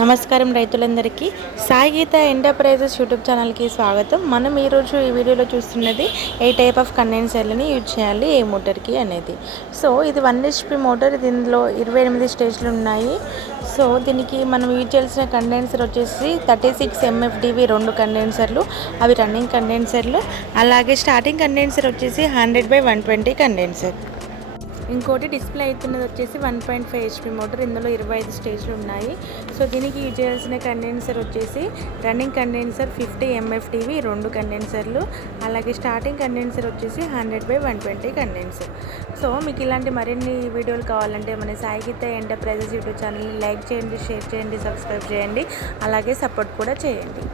నమస్కారం రైతులందరికీ సాయి గీత enterprises YouTube ఛానల్కి స్వాగతం. మనం ఈరోజు ఈ వీడియోలో చూస్తున్నది ఏ టైప్ ఆఫ్ కండెన్సర్లని యూజ్ చేయాలి ఏ మోటార్కి అనేది. సో ఇది 1 HP మోటార్. దీనిలో 28 స్టేజ్లు ఉన్నాయి. సో దీనికి మనం యూజ్ చేయాల్సిన కండెన్సర్ వచ్చేసి 36 MFDV 2 కండెన్సర్లు, అవి రన్నింగ్ కండెన్సర్లు. అలాగే స్టార్టింగ్ కండెన్సర్ వచ్చేసి 100/120 కండెన్సర్. ఇంకోటి డిస్ప్లే అవుతున్నది వచ్చేసి 1.5 HP మోటార్. ఇందులో 25 స్టేజ్లు ఉన్నాయి. సో దీనికి యూజ్ చేయాల్సిన కండెన్సర్ వచ్చేసి రన్నింగ్ కండెన్సర్ 50 MFDV 2 కండెన్సర్లు, అలాగే స్టార్టింగ్ కండెన్సర్ వచ్చేసి 100/120 కండెన్సర్. సో మీకు ఇలాంటి మరిన్ని వీడియోలు కావాలంటే మన సాయి గీత ఎంటర్ప్రైజెస్ యూట్యూబ్ ఛానల్ని లైక్ చేయండి, షేర్ చేయండి, సబ్స్క్రైబ్ చేయండి, అలాగే సపోర్ట్ కూడా చేయండి.